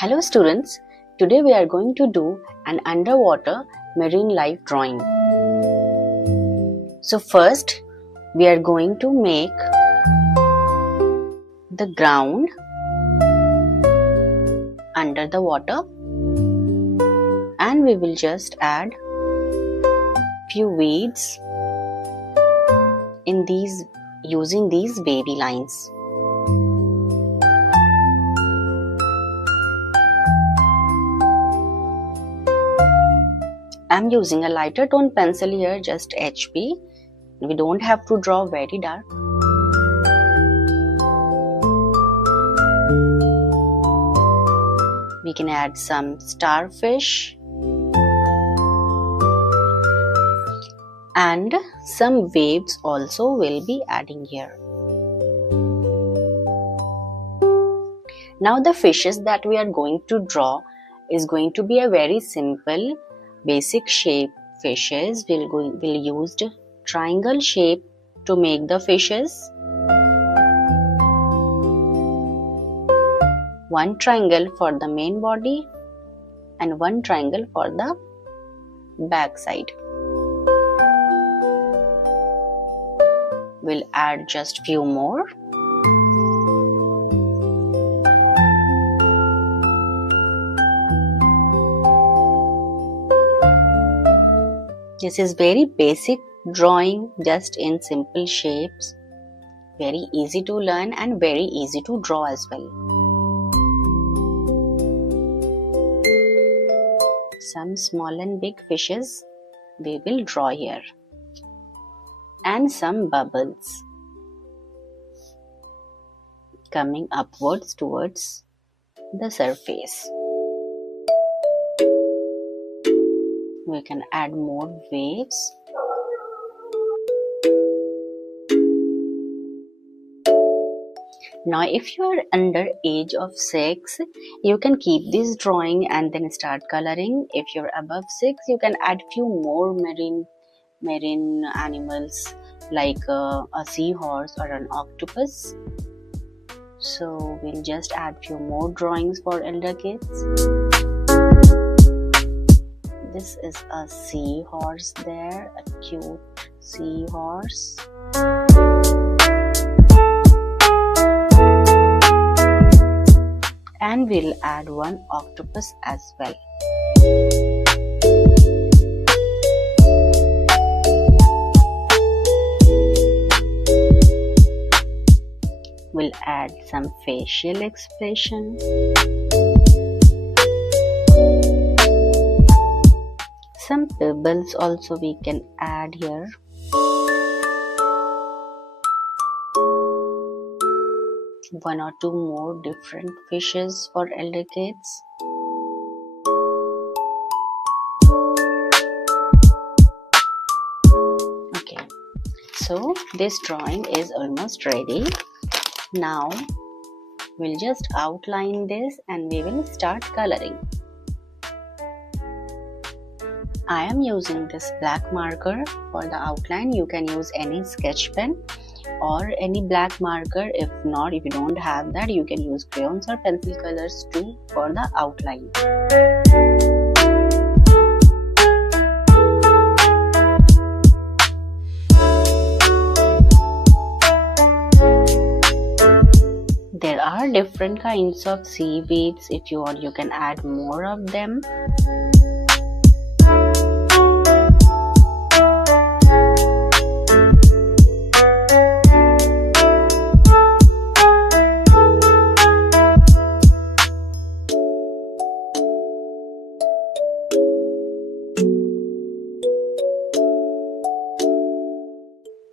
Hello students, today we are going to do an underwater marine life drawing. So first we are going to make the ground under the water and we will just add few weeds in using these wavy lines. I'm using a lighter tone pencil here, just HB. We don't have to draw very dark. We can add some starfish and some waves also will be adding here. Now the fishes that we are going to draw is going to be a very simple basic shape fishes. We'll use triangle shape to make the fishes. One triangle for the main body and one triangle for the back side. We'll add just few more. This is very basic drawing, just in simple shapes. Very easy to learn and very easy to draw as well. Some small and big fishes we will draw here. And some bubbles coming upwards towards the surface. We can add more waves. Now if you are under age of 6, you can keep this drawing and then start coloring. If you're above 6, you can add few more marine animals like a seahorse or an octopus. So we'll just add few more drawings for elder kids. This is a seahorse there, a cute seahorse. And we'll add one octopus as well. We'll add some facial expression. Some pebbles also we can add here. One or two more different fishes for elder kids. Okay, so this drawing is almost ready. Now we'll just outline this and we will start coloring. I am using this black marker for the outline. You can use any sketch pen or any black marker. If you don't have that, you can use crayons or pencil colors too for the outline. There are different kinds of seaweeds. If you want, you can add more of them.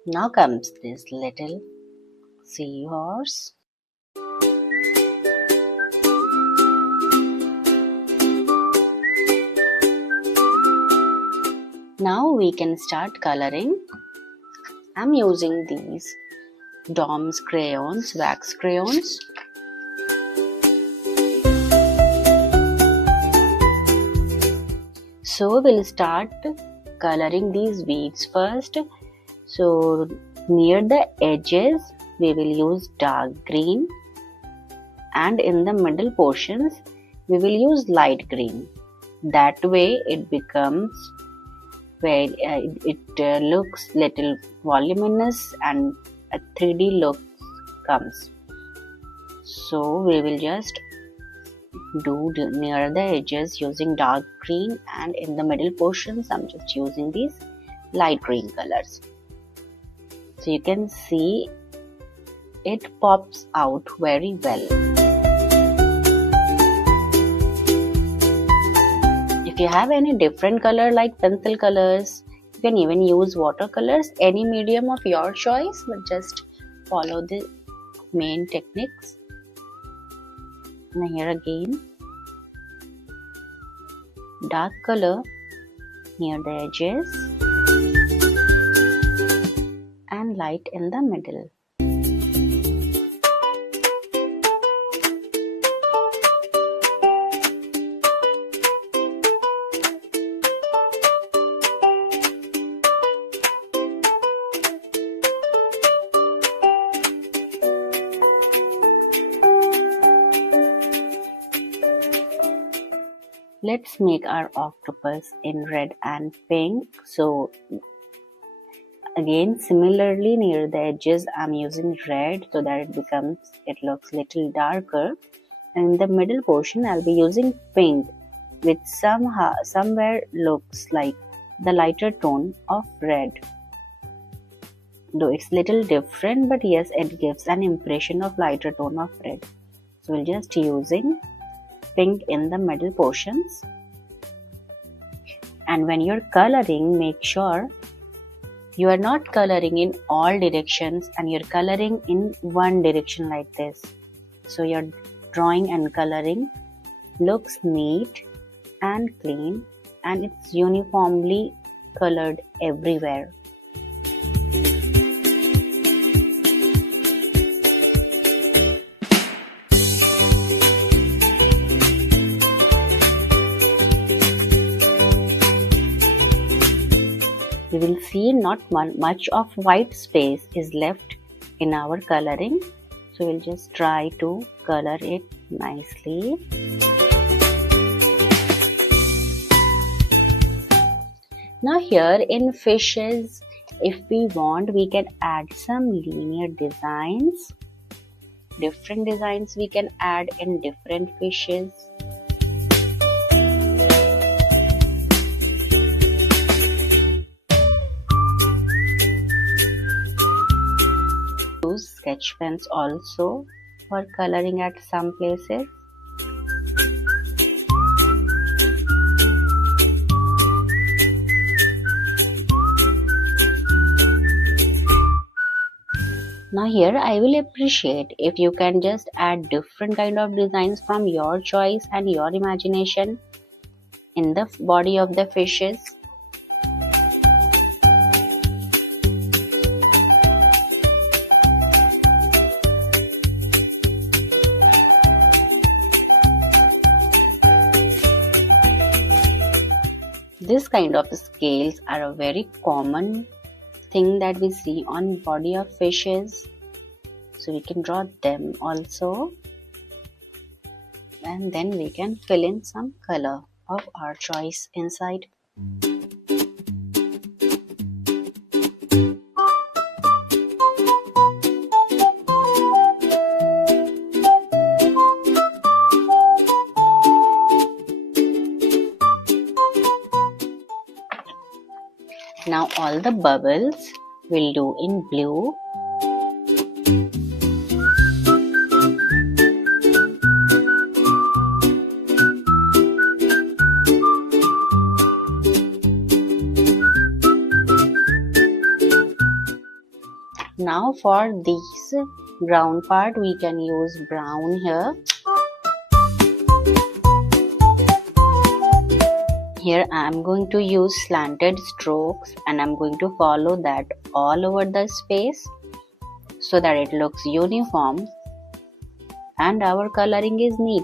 Now comes this little seahorse. Now we can start coloring. I'm using these Dom's crayons, wax crayons. So we'll start coloring these weeds first. So near the edges we will use dark green and in the middle portions we will use light green. That way it becomes where it looks little voluminous and a 3D look comes. So we will just do near the edges using dark green, and in the middle portions I'm just using these light green colors. So you can see it pops out very well. If you have any different color like pencil colors, you can even use watercolors, any medium of your choice, but just follow the main techniques. Now here again, dark color near the edges and light in the middle. Let's make our octopus in red and pink. So again, similarly near the edges I'm using red so that it looks little darker, and in the middle portion I'll be using pink with somewhere looks like the lighter tone of red. Though it's little different, but yes, it gives an impression of lighter tone of red. So we're just using pink in the middle portions. And when you're coloring, make sure you are not coloring in all directions and you're coloring in one direction like this. So your drawing and coloring looks neat and clean, and it's uniformly colored everywhere. You will see not much of white space is left in our coloring, so we'll just try to color it nicely. Now here in fishes, if we want, we can add some linear designs. Different designs we can add in different fishes. Use sketch pens also for coloring at some places. Now here I will appreciate if you can just add different kind of designs from your choice and your imagination in the body of the fishes. This kind of scales are a very common thing that we see on body of fishes, so we can draw them also, and then we can fill in some color of our choice inside. Now all the bubbles we'll do in blue. Now for this brown part we can use brown here. Here I am going to use slanted strokes and I'm going to follow that all over the space so that it looks uniform and our coloring is neat.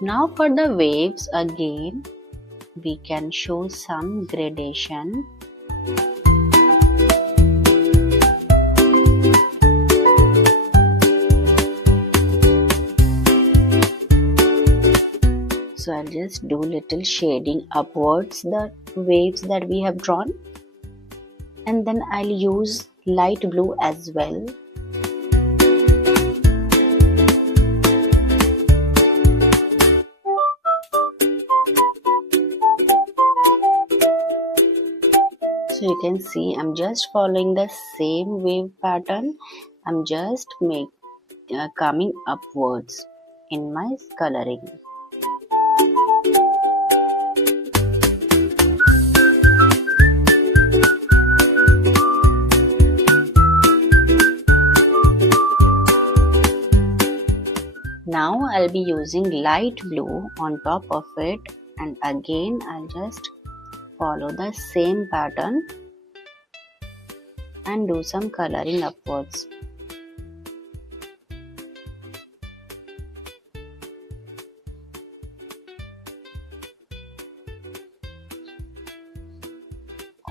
Now for the waves again, we can show some gradation. So I'll just do little shading upwards the waves that we have drawn, and then I'll use light blue as well. So you can see I'm just following the same wave pattern. I'm just coming upwards in my coloring. Now I'll be using light blue on top of it, and again I'll just follow the same pattern and do some coloring upwards.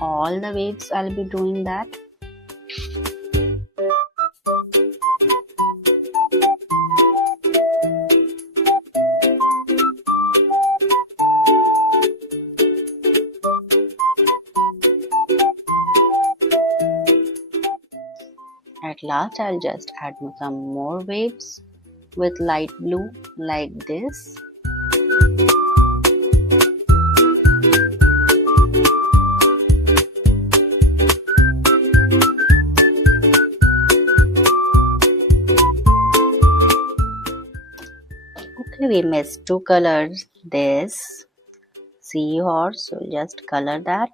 All the waves I'll be doing that. At last I'll just add some more waves with light blue like this. Okay, we missed to color this seahorse, so just color that.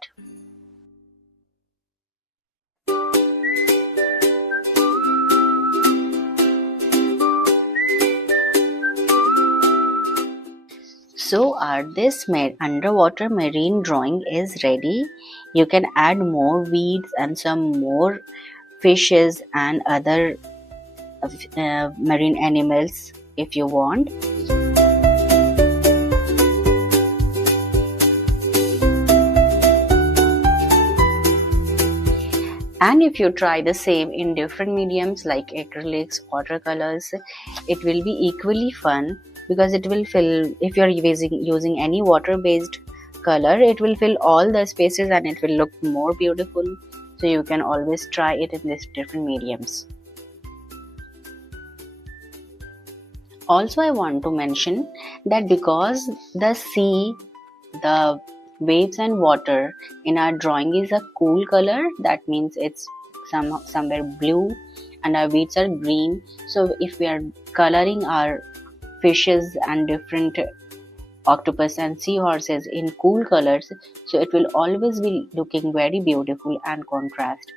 So this underwater marine drawing is ready. You can add more weeds and some more fishes and other marine animals if you want. And if you try the same in different mediums like acrylics, watercolors, it will be equally fun, because it will fill, if you're using any water-based color, it will fill all the spaces and it will look more beautiful. So you can always try it in these different mediums. Also, I want to mention that because the sea, the waves and water in our drawing is a cool color, that means it's somewhere blue and our weeds are green. So if we are coloring our fishes and different octopus and seahorses in cool colors, so it will always be looking very beautiful and contrast.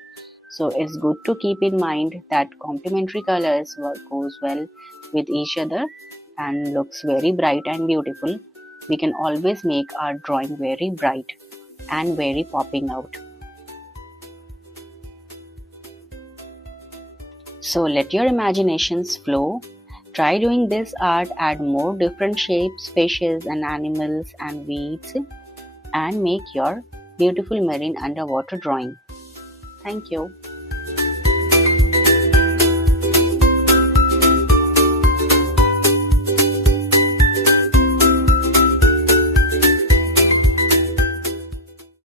So it's good to keep in mind that complementary colors goes well with each other and looks very bright and beautiful. We can always make our drawing very bright and very popping out. So let your imaginations flow. Try doing this art, add more different shapes, fishes and animals and weeds, and make your beautiful marine underwater drawing. Thank you.